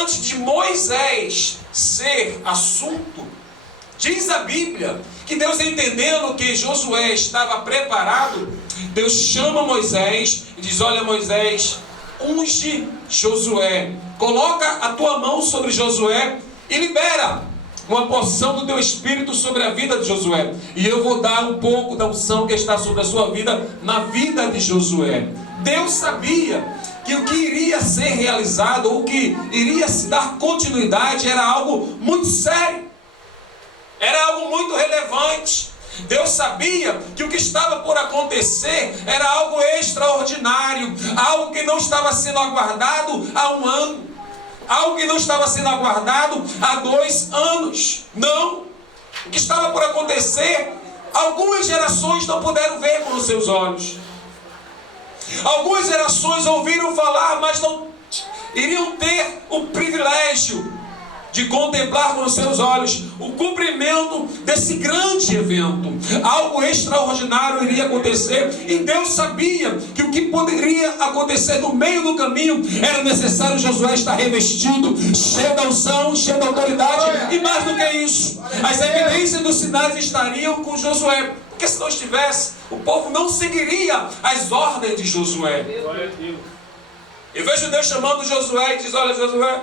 antes de Moisés ser assunto, diz a Bíblia que Deus, entendendo que Josué estava preparado, Deus chama Moisés e diz: olha, Moisés, unge Josué, coloca a tua mão sobre Josué e libera uma porção do teu espírito sobre a vida de Josué, e eu vou dar um pouco da unção que está sobre a sua vida, na vida de Josué. Deus sabia que o que iria ser realizado, ou que iria se dar continuidade, era algo muito sério, era algo muito relevante. Deus sabia que o que estava por acontecer era algo extraordinário, algo que não estava sendo aguardado há um ano, algo que não estava sendo aguardado há 2 anos. Não, o que estava por acontecer, algumas gerações não puderam ver com os seus olhos. Algumas gerações ouviram falar, mas não iriam ter o privilégio de contemplar com os seus olhos o cumprimento desse grande evento. Algo extraordinário iria acontecer, e Deus sabia que o que poderia acontecer no meio do caminho era necessário Josué estar revestido, cheio da unção, cheio da autoridade, e mais do que isso, as evidências dos sinais estariam com Josué, porque se não estivesse, o povo não seguiria as ordens de Josué. Eu vejo Deus chamando Josué e diz: olha, Josué,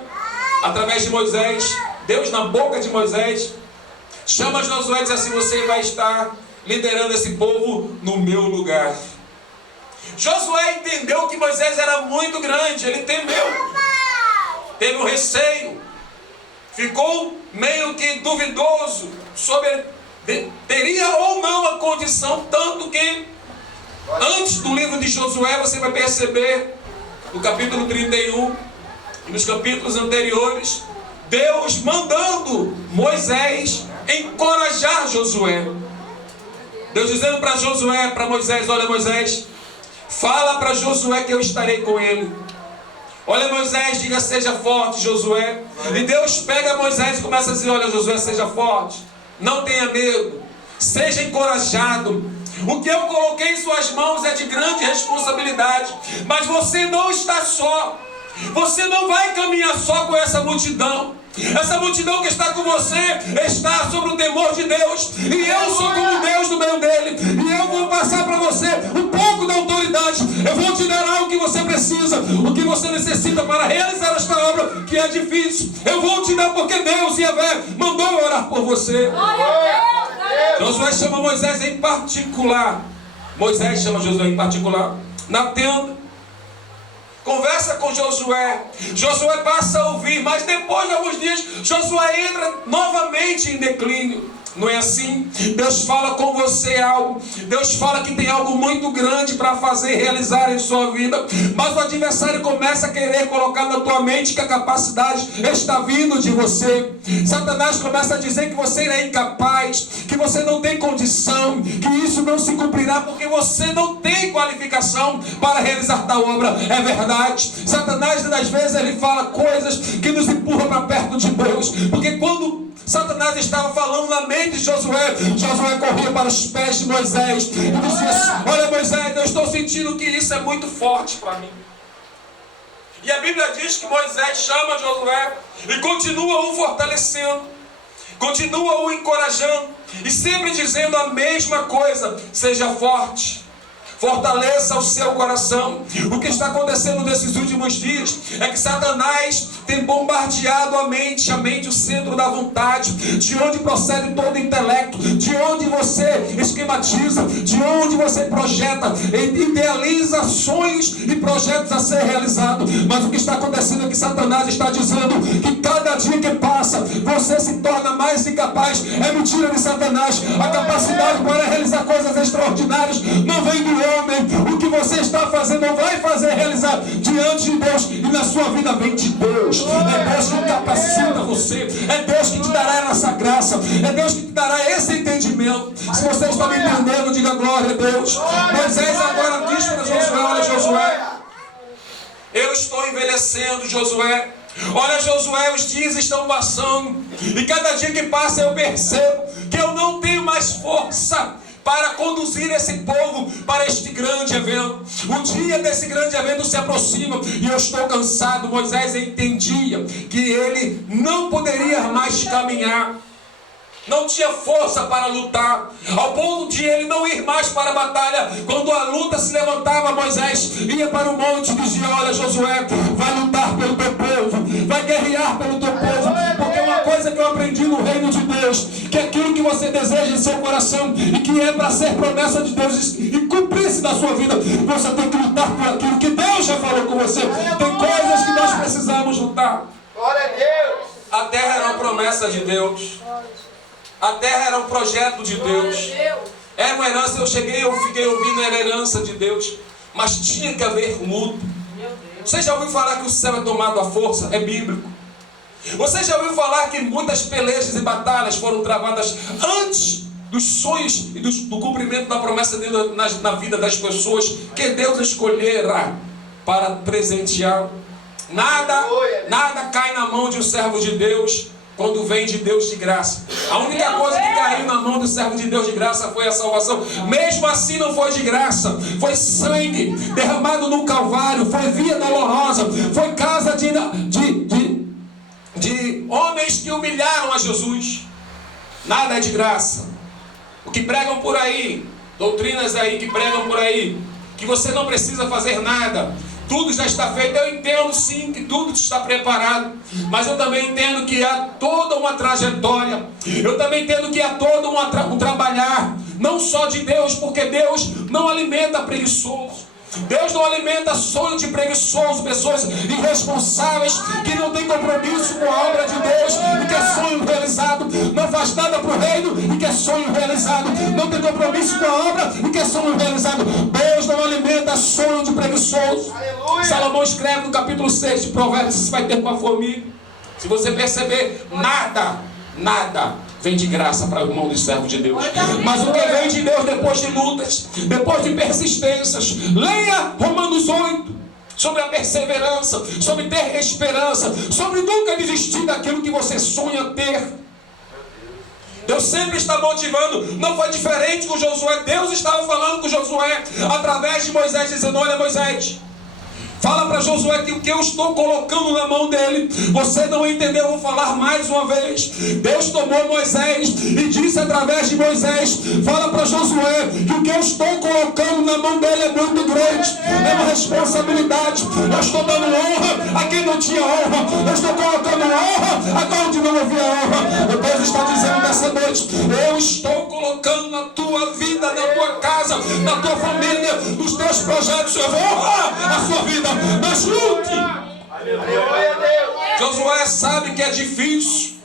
através de Moisés, Deus na boca de Moisés chama Josué e diz assim: você vai estar liderando esse povo no meu lugar. Josué entendeu que Moisés era muito grande, ele temeu, teve um receio, ficou meio que duvidoso sobre teria ou não a condição, tanto que antes do livro de Josué você vai perceber no capítulo 31 e nos capítulos anteriores, Deus mandando Moisés encorajar Josué. Deus dizendo para Josué, para Moisés: olha, Moisés, fala para Josué que eu estarei com ele. Olha, Moisés, diga: seja forte, Josué. E Deus pega Moisés e começa a dizer: olha, Josué, seja forte, não tenha medo, seja encorajado. O que eu coloquei em suas mãos é de grande responsabilidade, mas você não está só. Você não vai caminhar só com essa multidão. Essa multidão que está com você está sob o temor de Deus, e eu sou como Deus no meio dele, e eu vou passar para você um pouco da autoridade. Eu vou te dar algo que você precisa, o que você necessita para realizar esta obra que é difícil. Eu vou te dar porque Deus, Yahvé, mandou eu orar por você. Josué chama Moisés em particular. Moisés chama Josué em particular na tenda, conversa com Josué. Josué passa a ouvir, mas depois de alguns dias Josué entra novamente em declínio. Não é assim? Deus fala com você algo, Deus fala que tem algo muito grande para fazer, realizar em sua vida, mas o adversário começa a querer colocar na tua mente que a capacidade está vindo de você. Satanás começa a dizer que você é incapaz, que você não tem condição, que isso não se cumprirá porque você não tem qualificação para realizar tal obra. É verdade. Satanás, às vezes, ele fala coisas que nos empurram para perto de Deus, porque quando Satanás estava falando na mente de Josué, Josué corria para os pés de Moisés e dizia: olha, Moisés, eu estou sentindo que isso é muito forte para mim. E a Bíblia diz que Moisés chama Josué e continua o fortalecendo, continua o encorajando, e sempre dizendo a mesma coisa: seja forte, fortaleça o seu coração. O que está acontecendo nesses últimos dias é que Satanás tem bombardeado a mente, o centro da vontade, de onde procede todo o intelecto, de onde você esquematiza, de onde você projeta, idealiza sonhos e projetos a ser realizados. Mas o que está acontecendo é que Satanás está dizendo que cada dia que passa você se torna mais incapaz. É mentira de Satanás. A capacidade para realizar coisas extraordinárias não vem do homem. O que você está fazendo não vai fazer realizar diante de Deus, e na sua vida vem de Deus. É Deus que capacita você, é Deus que te dará essa graça, é Deus que te dará esse entendimento. Se você está me entendendo, diga glória a Deus. Moisés agora diz para Josué: olha, Josué, eu estou envelhecendo, Josué. Olha, Josué, os dias estão passando, e cada dia que passa eu percebo que eu não tenho mais força para conduzir esse povo para este grande evento. O dia desse grande evento se aproxima e eu estou cansado. Moisés entendia que que ele não poderia mais caminhar. Não tinha força para lutar, ao ponto de ele não ir mais para a batalha. Quando a luta se levantava, Moisés ia para o monte e dizia: olha, Josué, vai lutar pelo teu povo, vai guerrear pelo teu povo, porque uma coisa que eu aprendi no reino de Deus, que aquilo que você deseja em seu coração e que é para ser promessa de Deus e cumprir-se na sua vida, você tem que lutar por aquilo que Deus já falou com você. Tem coisas que nós precisamos lutar. Glória a Deus. A terra era uma promessa de Deus. A terra era um projeto de Deus. Era uma herança. Eu fiquei ouvindo, era herança de Deus. Mas tinha que haver luta. Você já ouviu falar que o céu é tomado à força? É bíblico. Você já ouviu falar que muitas pelejas e batalhas foram travadas antes dos sonhos e do cumprimento da promessa de Deus na vida das pessoas que Deus escolhera para presentear? Nada cai na mão de um servo de Deus quando vem de Deus de graça. A única coisa que caiu na mão do servo de Deus de graça foi a salvação. Mesmo assim não foi de graça. Foi sangue derramado no Calvário. Foi via dolorosa. Foi casa de homens que humilharam a Jesus. Nada é de graça. O que pregam por aí, doutrinas aí que pregam por aí, que você não precisa fazer nada, tudo já está feito. Eu entendo sim que tudo está preparado, mas eu também entendo que há toda uma trajetória. Eu também entendo que há todo um trabalhar, não só de Deus, porque Deus não alimenta preguiçoso. Deus não alimenta sonho de preguiçoso, pessoas irresponsáveis que não têm compromisso com a obra de Deus e quer sonho realizado, não faz nada para o reino e quer sonho realizado, não tem compromisso com a obra e quer sonho realizado. Deus não alimenta sonho de preguiçoso. Aleluia. Salomão escreve no capítulo 6 de Provérbios: você vai ter com a família. Se você perceber, nada vem de graça para o irmão do servo de Deus. Mas o que vem de Deus depois de lutas, depois de persistências, leia Romanos 8, sobre a perseverança, sobre ter esperança, sobre nunca desistir daquilo que você sonha ter. Deus sempre está motivando. Não foi diferente com Josué. Deus estava falando com Josué através de Moisés, dizendo: olha, Moisés, fala para Josué que o que eu estou colocando na mão dele, você não entendeu, eu vou falar mais uma vez. Deus tomou Moisés e disse através de Moisés: fala para Josué que o que eu estou colocando na mão dele é muito grande, é uma responsabilidade. Eu estou dando honra a quem não tinha honra, eu estou colocando honra a onde não havia honra. O Deus está dizendo nessa noite: eu estou colocando na tua vida, na tua casa, na tua família, nos teus projetos, eu vou honrar a sua vida. Mas lute. Josué sabe que é difícil.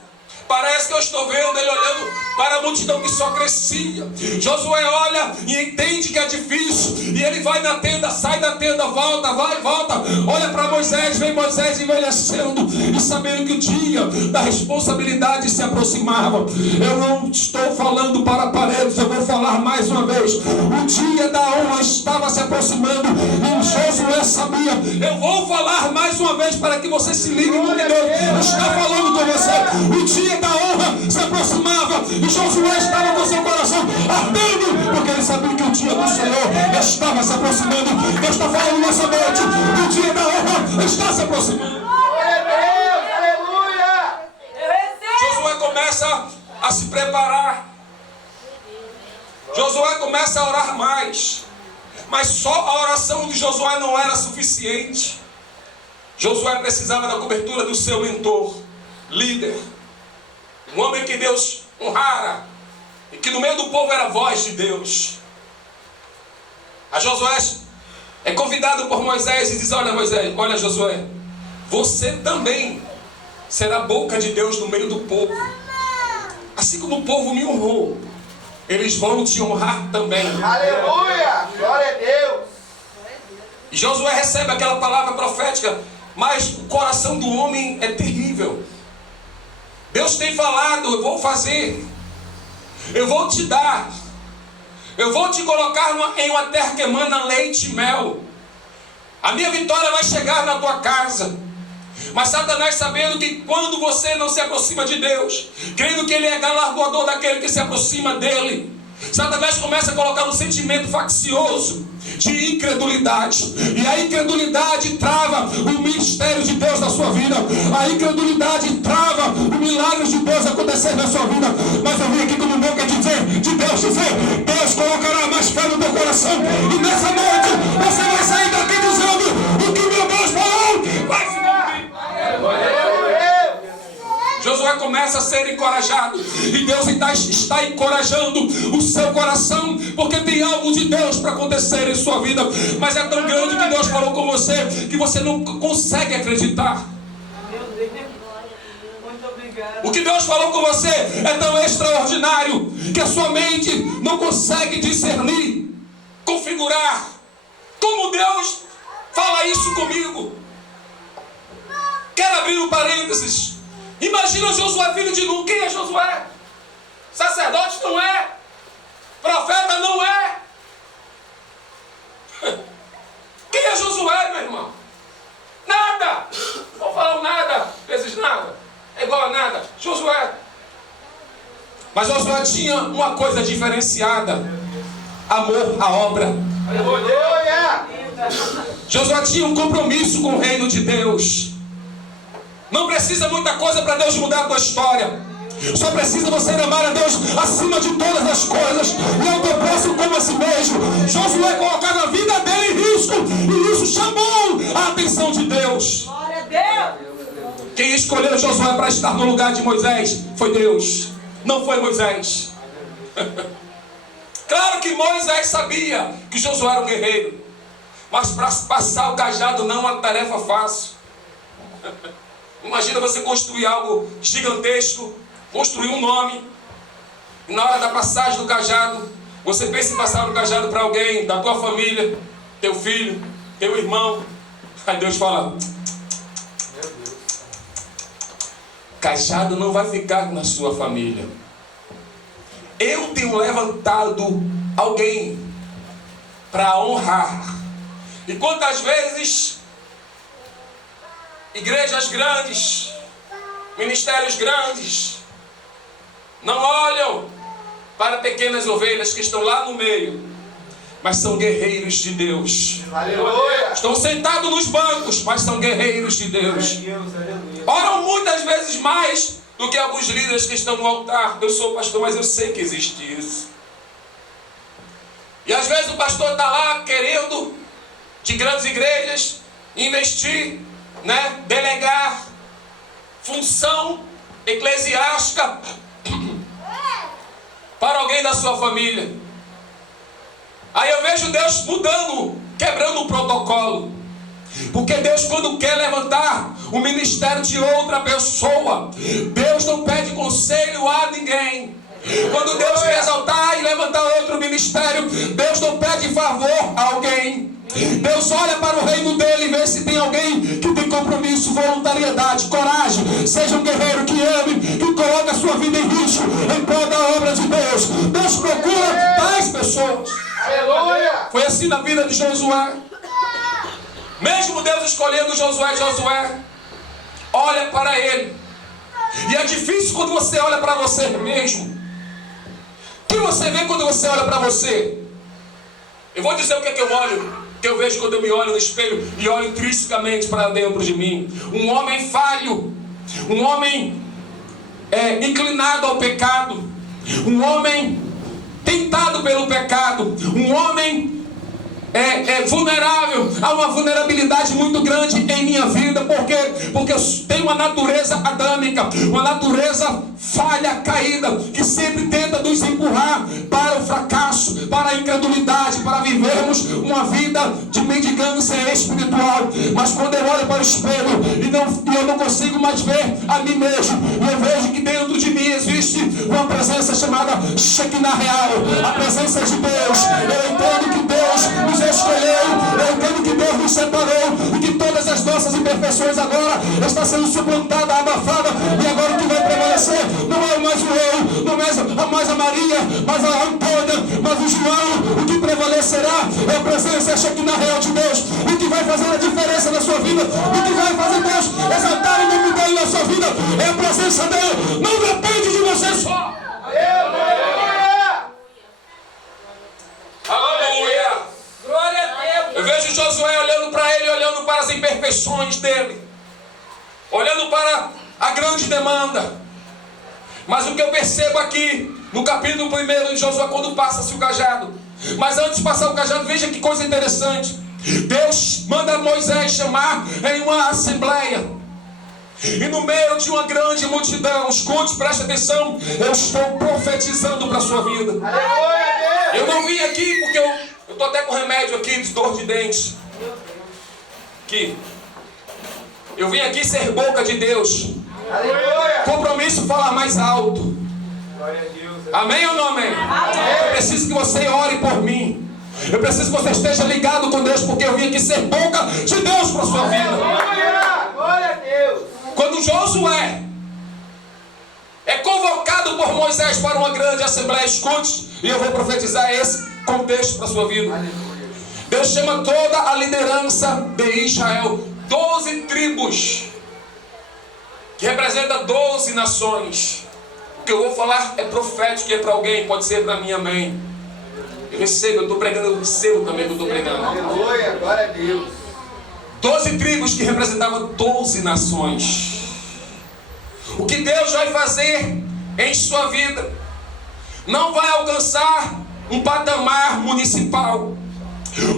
Parece que eu estou vendo ele olhando para a multidão que só crescia. Josué olha e entende que é difícil. E ele vai na tenda, sai da tenda, volta, vai, volta. Olha para Moisés, vem Moisés envelhecendo e sabendo que o dia da responsabilidade se aproximava. Eu não estou falando para aparelhos, eu vou falar mais uma vez. O dia da honra estava se aproximando e Josué sabia. Eu vou falar mais uma vez para que você se ligue no que Deus está falando com você. O dia da honra se aproximava e Josué estava com seu coração ardendo, porque ele sabia que o dia do Senhor estava se aproximando. Eu estou falando nessa noite: o dia da honra está se aproximando. Aleluia! Josué começa a se preparar. Josué começa a orar mais. Mas só a oração de Josué não era suficiente. Josué precisava da cobertura do seu mentor, líder, um homem que Deus honrara e que no meio do povo era a voz de Deus. A Josué é convidado por Moisés e diz: olha, Moisés, olha, Josué, você também será a boca de Deus no meio do povo. Assim como o povo me honrou, eles vão te honrar também. Aleluia! Glória a Deus! E Josué recebe aquela palavra profética, mas o coração do homem é terrível. Deus tem falado: eu vou fazer, eu vou te dar, eu vou te colocar em uma terra que emana leite e mel. A minha vitória vai chegar na tua casa. Mas Satanás, sabendo que quando você não se aproxima de Deus, crendo que Ele é galardoador daquele que se aproxima dele, Satanás começa a colocar um sentimento faccioso de incredulidade. E a incredulidade trava o ministério de Deus na sua vida. A incredulidade trava o milagre de Deus acontecer na sua vida. Mas eu vim aqui como boca de Deus dizer: Deus colocará mais fé no teu coração. E nessa noite você vai sair daqui dizendo: o que meu Deus falou vai se cumprir. Josué começa a ser encorajado, e Deus está encorajando o seu coração, porque tem algo de Deus para acontecer em sua vida. Mas é tão grande que Deus falou com você que você não consegue acreditar. O que Deus falou com você é tão extraordinário que a sua mente não consegue discernir, configurar. Como Deus fala isso comigo? Quero abrir um parênteses. Imagina Josué, filho de Nun. Quem é Josué? Sacerdote não é. Profeta não é. Quem é Josué, meu irmão? Nada. Vou falar nada vezes nada. É igual a nada. Josué. Mas Josué tinha uma coisa diferenciada: amor à obra. Aleluia! Josué tinha um compromisso com o reino de Deus. Não precisa muita coisa para Deus mudar a tua história. Só precisa você amar a Deus acima de todas as coisas e ao teu próximo como a si mesmo. Josué colocava a vida dele em risco, e isso chamou a atenção de Deus. Glória a Deus! Quem escolheu Josué para estar no lugar de Moisés foi Deus, não foi Moisés. Claro que Moisés sabia que Josué era um guerreiro, mas para passar o cajado não é uma tarefa fácil. Imagina você construir algo gigantesco, construir um nome, e na hora da passagem do cajado, você pensa em passar o cajado para alguém da tua família, teu filho, teu irmão. Aí Deus fala: cajado não vai ficar na sua família. Eu tenho levantado alguém para honrar. E quantas vezes igrejas grandes, ministérios grandes, não olham para pequenas ovelhas que estão lá no meio, mas são guerreiros de Deus. Aleluia! Estão sentados nos bancos, mas são guerreiros de Deus. Oram muitas vezes mais do que alguns líderes que estão no altar. Eu sou pastor, mas eu sei que existe isso. E às vezes o pastor está lá querendo, de grandes igrejas, investir, delegar função eclesiástica para alguém da sua família. Aí eu vejo Deus mudando, quebrando o protocolo. Porque Deus, quando quer levantar o ministério de outra pessoa, Deus não pede conselho a ninguém. Quando Deus quer exaltar e levantar outro ministério, Deus não pede favor a alguém. Deus olha para o reino dele e vê se tem alguém que tem compromisso, voluntariedade, coragem. Seja um guerreiro que ame, que coloca a sua vida em risco em prol da obra de Deus. Deus procura tais pessoas. Aleluia! Foi assim na vida de Josué. Mesmo Deus escolhendo Josué olha para ele. E é difícil quando você olha para você mesmo. O que você vê quando você olha para você? Eu vou dizer o que é que eu olho, que eu vejo quando eu me olho no espelho e olho intrinsecamente para dentro de mim. Um homem falho, um homem inclinado ao pecado, um homem tentado pelo pecado, um homem vulnerável. Há uma vulnerabilidade muito grande em minha vida, porque eu tenho uma natureza adâmica, uma natureza falha, caída, que sempre tenta nos empurrar para o fracasso, para a incredulidade, para vivermos uma vida de mendigância espiritual. Mas quando eu olho para o espelho e eu não consigo mais ver a mim mesmo, eu vejo que dentro de mim existe uma presença chamada Shekinah real, a presença de Deus. Eu entendo que Deus nos escolheu, eu entendo que Deus nos separou e que todas as nossas imperfeições agora estão sendo suplantadas, abafadas, e agora o que vai prevalecer não é mais o eu, não é mais a Maria, mas a Antônia, mas o João. O que prevalecerá é a presença Shekinah real de Deus. O que vai fazer a diferença na sua vida, o que vai fazer Deus exaltar o nome dele na sua vida é a presença dele. Não depende de você só. Aleluia! Aleluia! Glória a perfeições dele, olhando para a grande demanda. Mas o que eu percebo aqui, no capítulo 1 de Josué, quando passa-se o cajado. Mas antes de passar o cajado, veja que coisa interessante. Deus manda Moisés chamar em uma assembleia. E no meio de uma grande multidão, escute, preste atenção, eu estou profetizando para a sua vida. Aleluia, Eu não vim aqui porque eu estou até com remédio aqui de dor de dente. Aqui. Eu vim aqui ser boca de Deus. aleluia. Compromisso falar mais alto. Glória a Deus. Amém ou não amém? Eu preciso que você ore por mim. Eu preciso que você esteja ligado com Deus, porque eu vim aqui ser boca de Deus para a sua vida. Aleluia. Glória a Deus. Quando Josué é convocado por Moisés para uma grande assembleia, escute, e eu vou profetizar esse contexto para a sua vida. Deus chama toda a liderança de Israel, 12 tribos, que representa 12 nações. O que eu vou falar é profético, é para alguém, pode ser para mim, amém. Eu recebo, eu estou pregando, eu recebo também que eu estou pregando. Aleluia. Glória a Deus. 12 tribos que representavam 12 nações. O que Deus vai fazer em sua vida não vai alcançar um patamar municipal.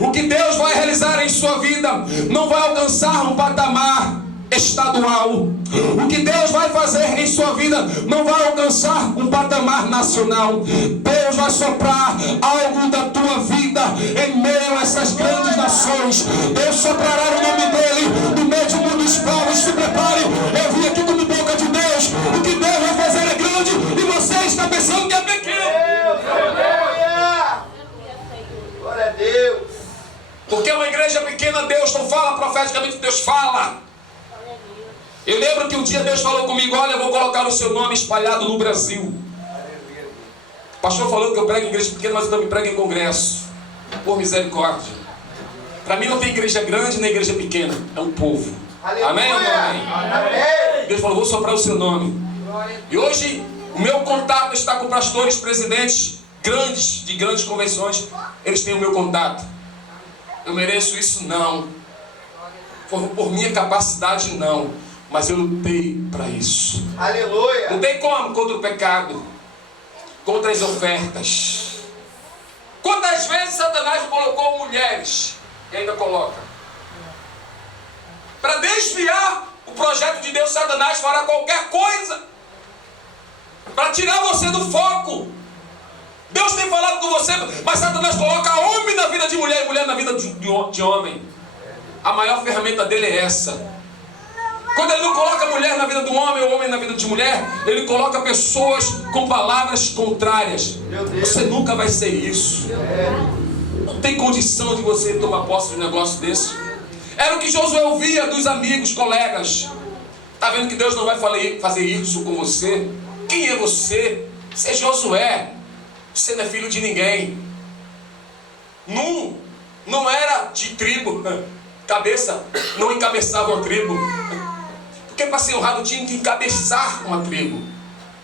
O que Deus vai realizar em sua vida não vai alcançar um patamar estadual. O que Deus vai fazer em sua vida não vai alcançar um patamar nacional. Deus vai soprar algo da tua vida em meio a essas grandes nações. Deus soprará o nome dele no meio de um mundo dos povos. Se prepare, eu vim aqui como boca de Deus. O que Deus vai fazer é grande e você está pensando que é pequeno. Aleluia. Glória a Deus. Porque uma igreja pequena, Deus não fala profeticamente, Deus fala. Eu lembro que um dia Deus falou comigo: olha, eu vou colocar o seu nome espalhado no Brasil. O pastor falou que eu prego em igreja pequena, mas eu também prego em congresso. Por misericórdia. Para mim não tem igreja grande nem igreja pequena, é um povo. Aleluia. Amém ou não amém? Amém. Deus falou: vou soprar o seu nome. E hoje o meu contato está com pastores, presidentes grandes, de grandes convenções. Eles têm o meu contato. Eu mereço isso? Não. Por minha capacidade, não. Mas eu lutei para isso. Aleluia. Lutei como? Contra o pecado, contra as ofertas. Quantas vezes Satanás colocou mulheres, e ainda coloca, para desviar o projeto de Deus? Satanás fará qualquer coisa para tirar você do foco. Deus tem falado com você, mas Satanás coloca homem na vida de mulher e mulher na vida de homem. A maior ferramenta dele é essa. Quando ele não coloca mulher na vida do homem ou homem na vida de mulher, ele coloca pessoas com palavras contrárias. Você nunca vai ser isso. Não tem condição de você tomar posse de um negócio desse. Era o que Josué ouvia dos amigos, colegas. Está vendo que Deus não vai fazer isso com você? Quem é você? Você é Josué. Você não é filho de ninguém. Não era de tribo. Cabeça não encabeçava uma tribo. Porque para ser honrado tinha que encabeçar uma tribo.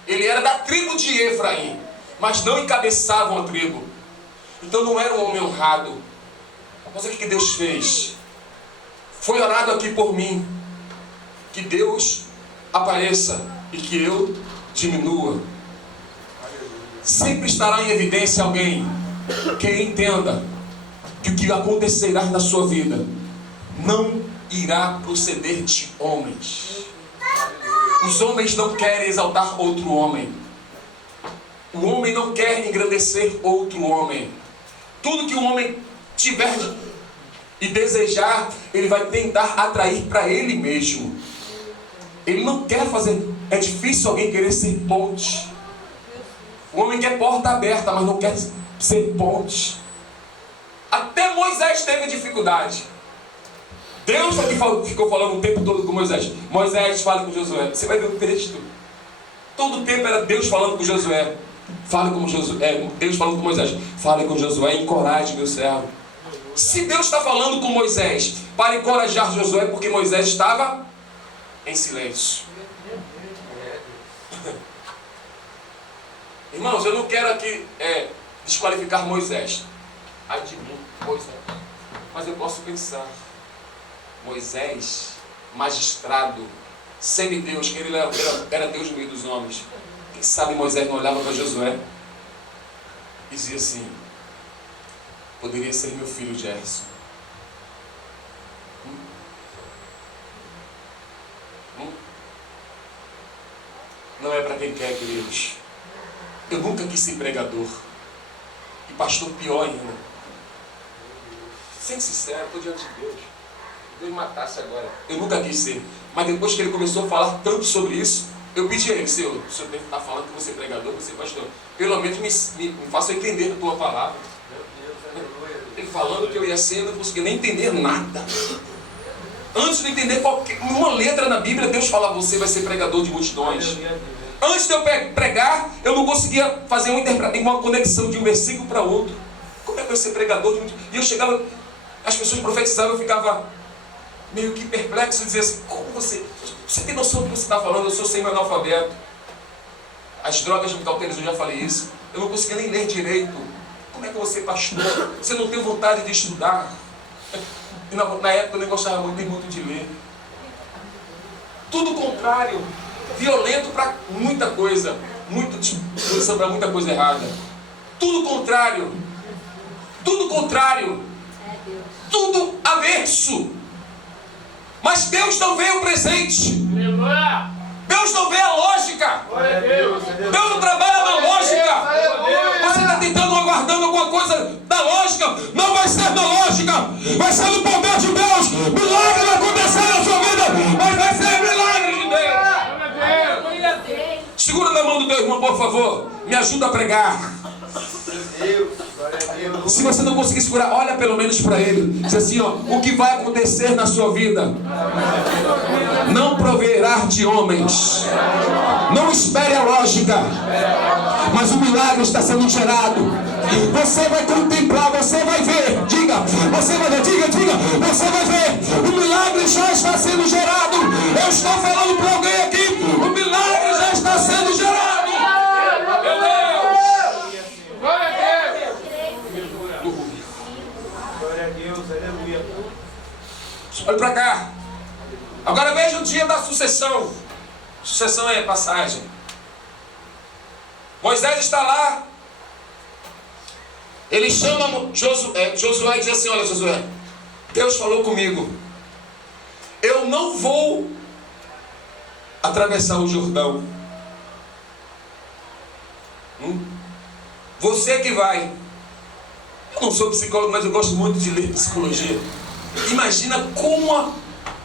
Ele era da tribo de Efraim, mas não encabeçava uma tribo. Então não era um homem honrado. Mas o que Deus fez? Foi orado aqui por mim, que Deus apareça e que eu diminua. Sempre estará em evidência alguém que entenda que o que acontecerá na sua vida não irá proceder de homens. Os homens não querem exaltar outro homem. O homem não quer engrandecer outro homem. Tudo que o homem tiver e desejar, ele vai tentar atrair para ele mesmo. Ele não quer fazer. É difícil alguém querer ser ponte. O homem quer porta aberta, mas não quer ser ponte. Até Moisés teve dificuldade. Deus ficou falando o tempo todo com Moisés. Moisés, fale com Josué. Você vai ver o texto. Todo o tempo era Deus falando com Josué. Fale com Josué. Deus falando com Moisés. Fale com Josué e encoraje meu servo. Se Deus está falando com Moisés para encorajar Josué, porque Moisés estava em silêncio. Irmãos, eu não quero aqui desqualificar Moisés. Moisés. Mas eu posso pensar. Moisés, magistrado, semideus, que ele era Deus no meio dos homens. Quem sabe Moisés não olhava para Josué e dizia assim: poderia ser meu filho Gerson. Não é para quem quer, queridos. Eu nunca quis ser pregador. E pastor, pior ainda. Sendo sincero, estou diante de Deus. Deus me matasse agora. Eu nunca quis ser. Mas depois que ele começou a falar tanto sobre isso, eu pedi a ele: Senhor, o senhor deve estar falando que você é pregador, você é pastor. Pelo menos me faça entender a tua palavra. Ele falando que eu ia ser, eu não conseguia nem entender nada. Antes de entender uma letra na Bíblia, Deus fala: você vai ser pregador de multidões. Antes de eu pregar, eu não conseguia fazer uma conexão de um versículo para outro. Como é que eu ia ser pregador de multidões? E eu chegava, as pessoas profetizavam, eu ficava meio que perplexo, dizia assim: como você tem noção do que você está falando? Eu sou semi-analfabeto. As drogas me cauterizam, eu já falei isso. Eu não conseguia nem ler direito. Como é que eu vou ser pastor? Você não tem vontade de estudar? E na época eu nem gostava muito de ler. Tudo contrário. Violento para muita coisa. Disposição para muita coisa errada. Tudo contrário. Tudo contrário. Tudo averso. Mas Deus não vê o presente. Deus não vê a lógica. Deus não trabalha na lógica. Você está tentando, aguardando alguma coisa da lógica. Não vai ser da lógica. Vai ser do poder de Deus. Milagre vai acontecer na sua vida. Mas vai ser milagre de Deus. Segura na mão do teu irmão, por favor. Me ajuda a pregar. Se você não conseguir segurar, olha pelo menos para ele. Diz assim: ó, o que vai acontecer na sua vida não proverá de homens. Não espere a lógica, mas o milagre está sendo gerado. Você vai contemplar, você vai ver. Diga, você vai ver, diga, você vai ver. O milagre já está sendo gerado. Eu estou falando para alguém aqui: o milagre já está sendo gerado. Meu Deus! Glória a Deus! Aleluia! Olha para cá. Agora veja o dia da sucessão. Sucessão é passagem. Moisés está lá. Ele chama Josué e diz assim: olha, Josué, Deus falou comigo. Eu não vou atravessar o Jordão. Você que vai. Eu não sou psicólogo, mas eu gosto muito de ler psicologia. Imagina como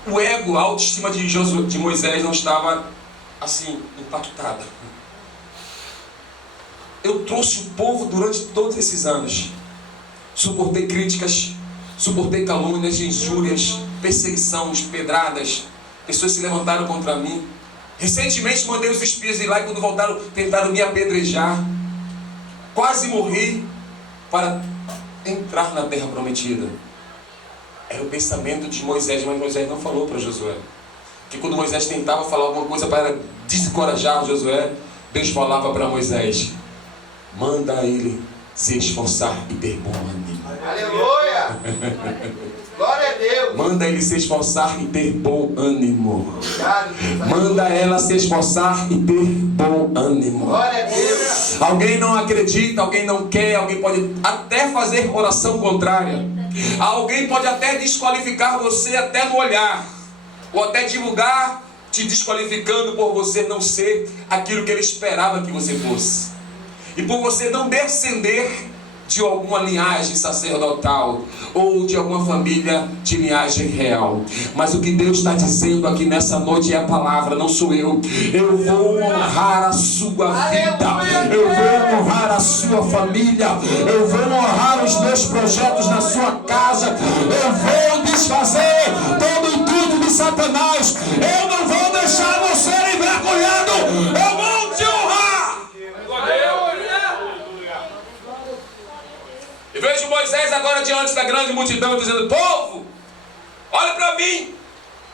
o ego, a autoestima de Moisés não estava assim, impactada. Eu trouxe o povo durante todos esses anos. Suportei críticas, suportei calúnias, injúrias, perseguição, pedradas. Pessoas se levantaram contra mim. Recentemente mandei os espias ir lá e quando voltaram tentaram me apedrejar. Quase morri para entrar na terra prometida. Era o pensamento de Moisés, mas Moisés não falou para Josué. Que quando Moisés tentava falar alguma coisa para desencorajar Josué, Deus falava para Moisés: manda ele se esforçar e ter bom ânimo. Aleluia! Glória a Deus! Manda ele se esforçar e ter bom ânimo. Manda ela se esforçar e ter bom ânimo. Glória a Deus! Alguém não acredita, alguém não quer, alguém pode até fazer oração contrária. Alguém pode até desqualificar você até no olhar. Ou até divulgar, te desqualificando por você não ser aquilo que ele esperava que você fosse. E por você não descender de alguma linhagem sacerdotal ou de alguma família de linhagem real. Mas o que Deus está dizendo aqui nessa noite é a palavra, não sou eu. Eu vou honrar a sua vida, eu vou honrar a sua família, eu vou honrar os meus projetos na sua casa, eu vou desfazer todo o intuito de Satanás. Eu não vou deixar você envergonhado, eu vou te honrar. E vejo Moisés agora diante da grande multidão dizendo: povo, olha para mim.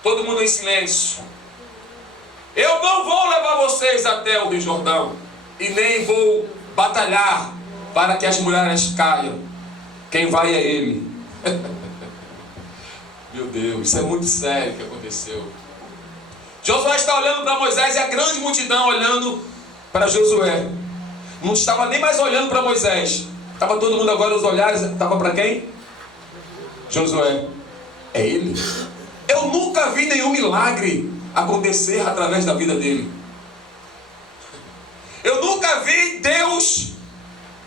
Todo mundo em silêncio. Eu não vou levar vocês até o Rio Jordão e nem vou batalhar para que as muralhas caiam. Quem vai é ele. Meu Deus, isso é muito sério que aconteceu. Josué está olhando para Moisés e a grande multidão olhando para Josué. Não estava nem mais olhando para Moisés. Estava todo mundo agora, os olhares, estava para quem? Josué. É ele. Eu nunca vi nenhum milagre acontecer através da vida dele. Eu nunca vi Deus,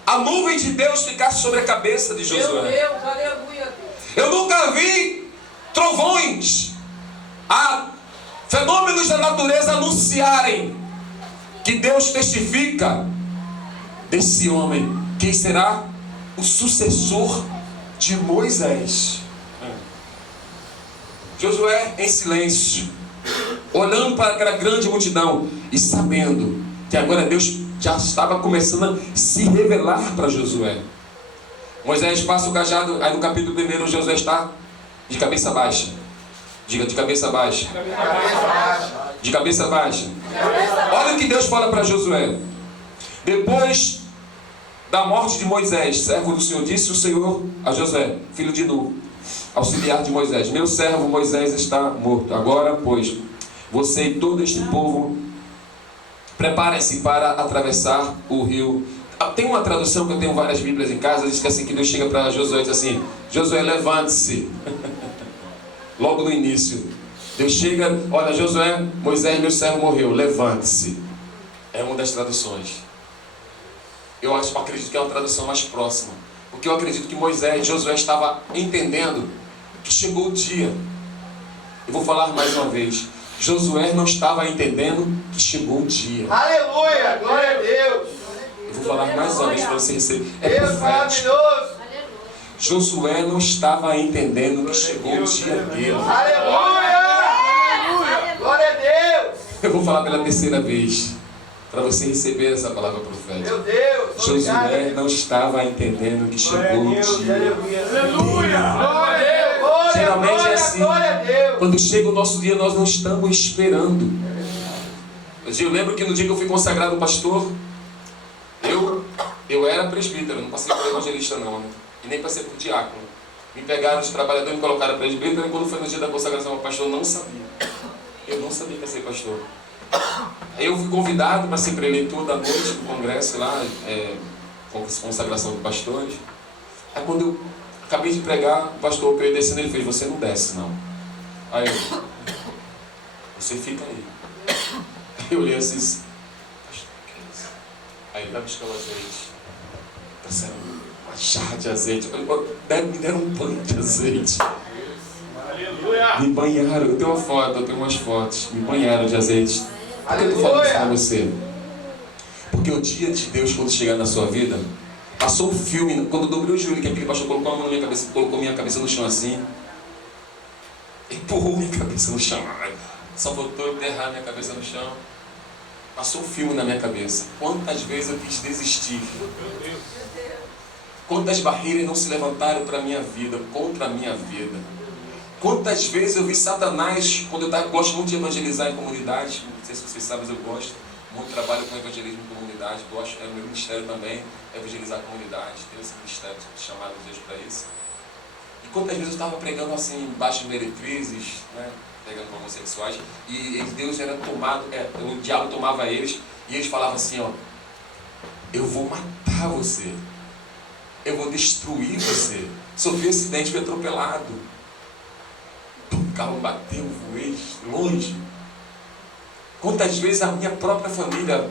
a nuvem de Deus ficar sobre a cabeça de Josué. Meu Deus, aleluia. Eu nunca vi trovões, fenômenos da natureza anunciarem que Deus testifica desse homem, quem será o sucessor de Moisés. Josué em silêncio, olhando para aquela grande multidão e sabendo que agora Deus já estava começando a se revelar para Josué. Moisés passa o cajado, aí no capítulo 1 Josué está de cabeça baixa. Diga, de cabeça baixa. De cabeça baixa. Olha o que Deus fala para Josué. Depois da morte de Moisés, servo do Senhor, disse o Senhor a Josué, filho de Nun, auxiliar de Moisés: meu servo Moisés está morto. Agora, pois, você e todo este povo preparem-se para atravessar o rio. Tem uma tradução que eu tenho várias bíblias em casa, diz que assim, que Deus chega para Josué e diz assim: Josué, levante-se. Logo no início Deus chega, olha, Josué, Moisés, meu servo, morreu, levante-se. É uma das traduções. Eu acredito que é uma tradução mais próxima, porque eu acredito que Moisés, Josué estava entendendo que chegou o dia. Eu vou falar mais uma vez. Josué não estava entendendo que chegou o dia. Aleluia, glória a Deus. Eu vou falar mais uma vez para você receber. É Deus profético. maravilhoso. Josué não estava entendendo que chegou o dia dele. Aleluia. Glória a Deus. Eu vou falar pela terceira vez, para você receber essa palavra profética. Meu Deus. Josué não estava entendendo que chegou o dia. Aleluia. Glória a Deus. Geralmente é assim. Glória a Deus. Quando chega o nosso dia, nós não estamos esperando. Eu lembro que no dia que eu fui consagrado pastor, eu era presbítero, não passei por evangelista não, né? E nem passei por diácono. Me pegaram de trabalhador e me colocaram presbítero, e quando foi no dia da consagração pastor, eu não sabia. Eu não sabia que ia ser pastor. Aí eu fui convidado para ser preletor da noite do congresso lá, consagração de pastores. Aí quando eu acabei de pregar, o pastor, eu ia descendo, ele fez: você não desce não. Aí eu: você fica aí. Aí eu olhei assim: pastor, o que é isso? Aí ele vai buscar o azeite. Tá sendo uma jarra de azeite. Me deram um banho de azeite. Aleluia. Me banharam, eu tenho uma foto, eu tenho umas fotos. Me banharam de azeite. Por que eu tô falando isso pra você? Porque o dia de Deus, quando chegar na sua vida, passou um filme, quando eu dobrei o joelho, que aquele pastor colocou a mão na minha cabeça, colocou minha cabeça no chão assim, empurrou minha cabeça no chão, só voltou a enterrar minha cabeça no chão. Passou um filme na minha cabeça. Quantas vezes eu quis desistir? Quantas barreiras não se levantaram para a minha vida, contra a minha vida? Quantas vezes eu vi Satanás, quando eu gosto muito de evangelizar em comunidade, não sei se vocês sabem, mas eu gosto muito, trabalho com evangelismo em comunidade, gosto, é o meu ministério também, evangelizar a comunidade, tenho esse ministério chamado Deus para isso. E quantas vezes eu estava pregando assim, embaixo de meretrizes, né, pregando para homossexuais, e Deus era tomado, o diabo tomava eles, e eles falavam assim, ó: eu vou matar você, eu vou destruir você. Sofri um acidente, fui atropelado, o carro bateu, voei longe. Quantas vezes a minha própria família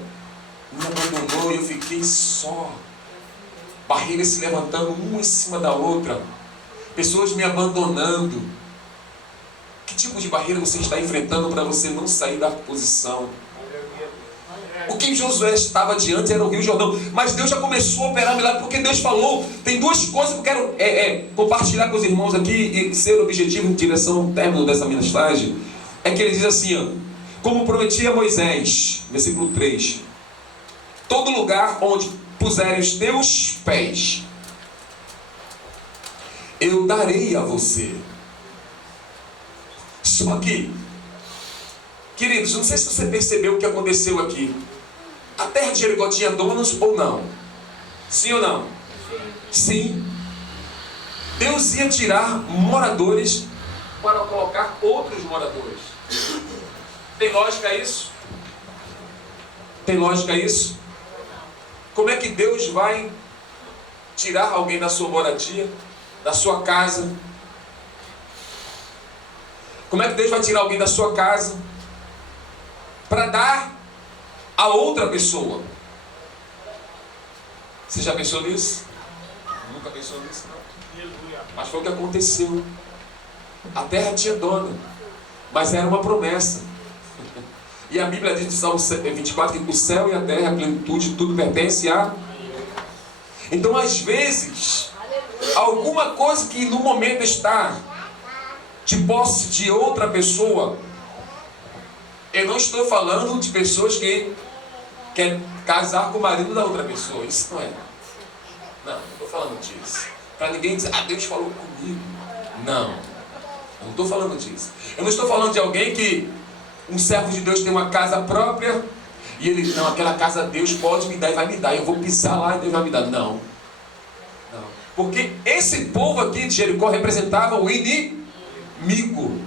me abandonou e eu fiquei só. Barreiras se levantando uma em cima da outra. Pessoas me abandonando. Que tipo de barreira você está enfrentando para você não sair da posição? O que Josué estava diante era o Rio Jordão. Mas Deus já começou a operar milagre, porque Deus falou. Tem duas coisas que eu quero compartilhar com os irmãos aqui e ser objetivo em direção ao término dessa mensagem. É que ele diz assim, ó: como prometi a Moisés, versículo 3: todo lugar onde puserem os teus pés, eu darei a você. Só que, queridos, não sei se você percebeu o que aconteceu aqui. A terra de Jericó tinha donos ou não? Sim ou não? Sim. Deus ia tirar moradores para colocar outros moradores. Tem lógica isso? Tem lógica isso? Como é que Deus vai tirar alguém da sua moradia, da sua casa? Como é que Deus vai tirar alguém da sua casa para dar a outra pessoa? Você já pensou nisso? Nunca pensou nisso, não? Mas foi o que aconteceu. A terra tinha dono, mas era uma promessa. E a Bíblia diz no Salmo 24 que o céu e a terra, a plenitude, tudo pertence a... Então, às vezes, alguma coisa que no momento está de posse de outra pessoa, eu não estou falando de pessoas que querem casar com o marido da outra pessoa. Isso não é. Não estou falando disso. Para ninguém dizer, Deus falou comigo. Não. Eu não estou falando disso. Eu não estou falando de alguém que um servo de Deus tem uma casa própria e ele, não, aquela casa Deus pode me dar e vai me dar. Eu vou pisar lá e Deus vai me dar. Não. Não. Porque esse povo aqui de Jericó representava o inimigo.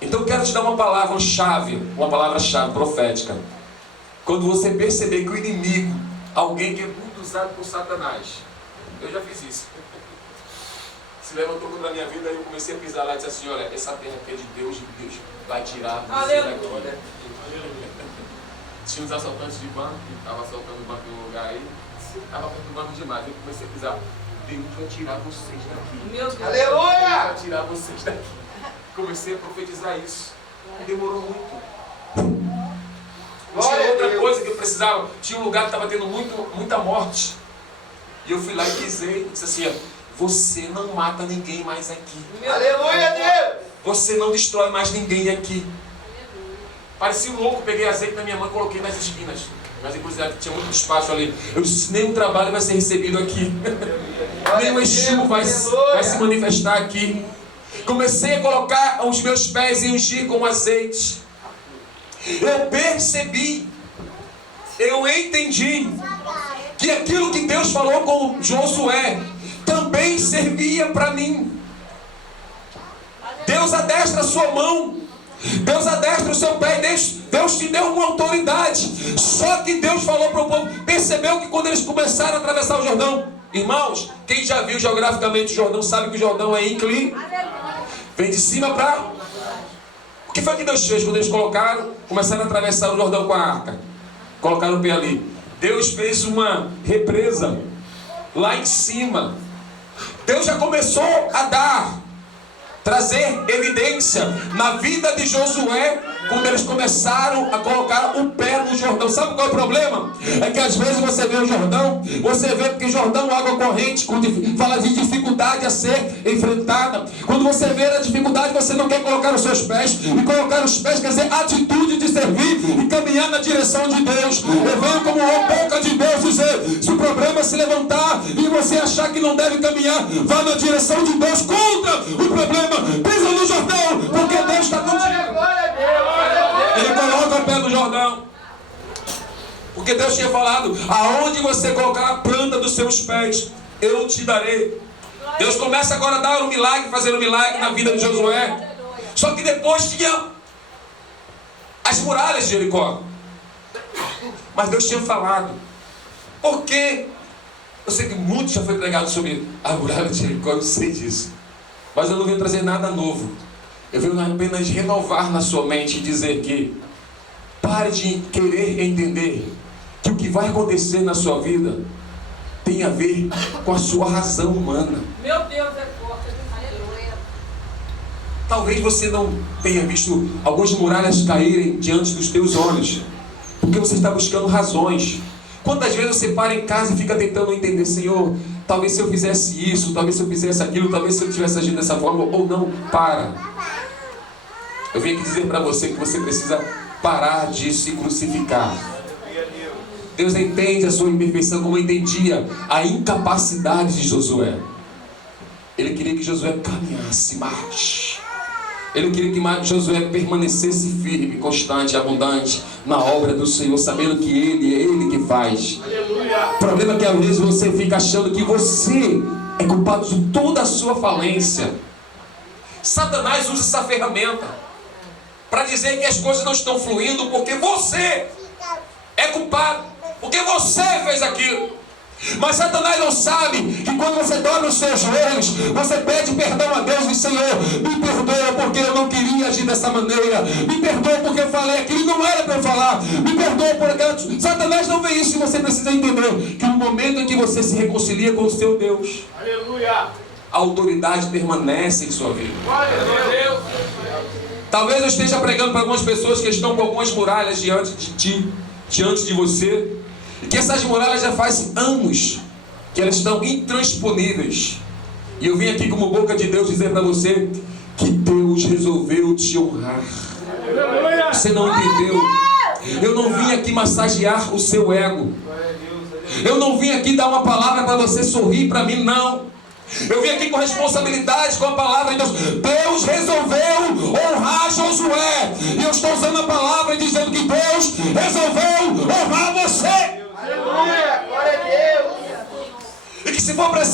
Então eu quero te dar uma palavra-chave, uma palavra-chave profética. Quando você perceber que o inimigo, alguém que é muito usado por Satanás, eu já fiz isso, se levantou contra a minha vida e eu comecei a pisar lá e disse assim, olha, essa terra aqui é de Deus e Deus vai tirar você daqui. Tinha uns assaltantes de banco, estava assaltando o banco em um lugar aí, estava perturbando demais, eu comecei a pisar, Deus vai tirar vocês daqui. Meu Deus. Aleluia! Vai tirar vocês daqui. Comecei a profetizar isso. E demorou muito. Tinha outra coisa que eu precisava. Tinha um lugar que estava tendo muita morte. E eu fui lá e pisei e disse assim, você não mata ninguém mais aqui. Aleluia, Deus! Você não destrói mais ninguém aqui. Parecia um louco, peguei azeite na minha mão e coloquei nas esquinas. Mas inclusive tinha muito despacho ali. Eu disse, nenhum trabalho vai ser recebido aqui. Nenhum Exu vai se manifestar aqui. Comecei a colocar os meus pés e ungir com azeite. Eu percebi, eu entendi que aquilo que Deus falou com Josué também servia para mim. Deus adestra a sua mão, Deus adestra o seu pé, Deus te deu uma autoridade. Só que Deus falou para o povo, percebeu que quando eles começaram a atravessar o Jordão, irmãos, quem já viu geograficamente o Jordão sabe que o Jordão é íncline, vem de cima para... O que foi que Deus fez quando eles começaram a atravessar o Jordão com a arca? Colocaram o pé ali. Deus fez uma represa lá em cima. Deus já começou a trazer evidência na vida de Josué quando eles começaram a colocar o pé no Jordão. Sabe qual é o problema? É que às vezes você vê o Jordão, você vê que Jordão é água corrente, fala de dificuldade a ser enfrentada. Quando você vê a dificuldade, você não quer colocar os seus pés, e colocar os pés quer dizer atitude de servir e caminhar na direção de Deus. Eu venho como uma boca de Deus dizer, se o problema se levantar e você achar que não deve caminhar, vá na direção de Deus contra o problema, pisa no Jordão, porque Deus está contigo. Ele coloca o pé no Jordão. Porque Deus tinha falado, aonde você colocar a planta dos seus pés, eu te darei. Deus começa agora a dar um milagre, fazer um milagre na vida de Josué. Só que depois tinha as muralhas de Jericó. Mas Deus tinha falado. Porque eu sei que muito já foi pregado sobre a muralha de Jericó, eu sei disso. Mas eu não venho trazer nada novo. Eu venho apenas renovar na sua mente e dizer que pare de querer entender que o que vai acontecer na sua vida tem a ver com a sua razão humana. Meu Deus, é forte. Aleluia. Talvez você não tenha visto algumas muralhas caírem diante dos teus olhos, porque você está buscando razões. Quantas vezes você para em casa e fica tentando entender, Senhor, talvez se eu fizesse isso, talvez se eu fizesse aquilo, talvez se eu tivesse agido dessa forma, ou não, para. Eu vim aqui dizer para você que você precisa parar de se crucificar. Deus entende a sua imperfeição como entendia a incapacidade de Josué. Ele queria que Josué caminhasse mais. Ele queria que Josué permanecesse firme, constante, abundante na obra do Senhor, sabendo que é Ele que faz. O problema é que às vezes você fica achando que você é culpado de toda a sua falência. Satanás usa essa ferramenta para dizer que as coisas não estão fluindo porque você é culpado, porque você fez aquilo. Mas Satanás não sabe que quando você dobra os seus joelhos, você pede perdão a Deus e diz: Senhor, me perdoa porque eu não queria agir dessa maneira, me perdoa porque eu falei aquilo e não era para eu falar, me perdoa por aquela... Satanás não vê isso, e você precisa entender que no momento em que você se reconcilia com o seu Deus, Aleluia. a autoridade permanece em sua vida. Glória a Deus. Talvez eu esteja pregando para algumas pessoas que estão com algumas muralhas diante de ti, diante de você, e que essas muralhas já faz anos que elas estão intransponíveis. E eu vim aqui como boca de Deus dizer para você que Deus resolveu te honrar. Você não entendeu? Eu não vim aqui massagear o seu ego. Eu não vim aqui dar uma palavra para você sorrir para mim, não. Eu vim aqui com responsabilidade, com a palavra de Deus. Deus resolveu honrar Josué. E eu estou usando a palavra e dizendo que Deus resolveu honrar você. Aleluia. Glória a Deus. E que se for preciso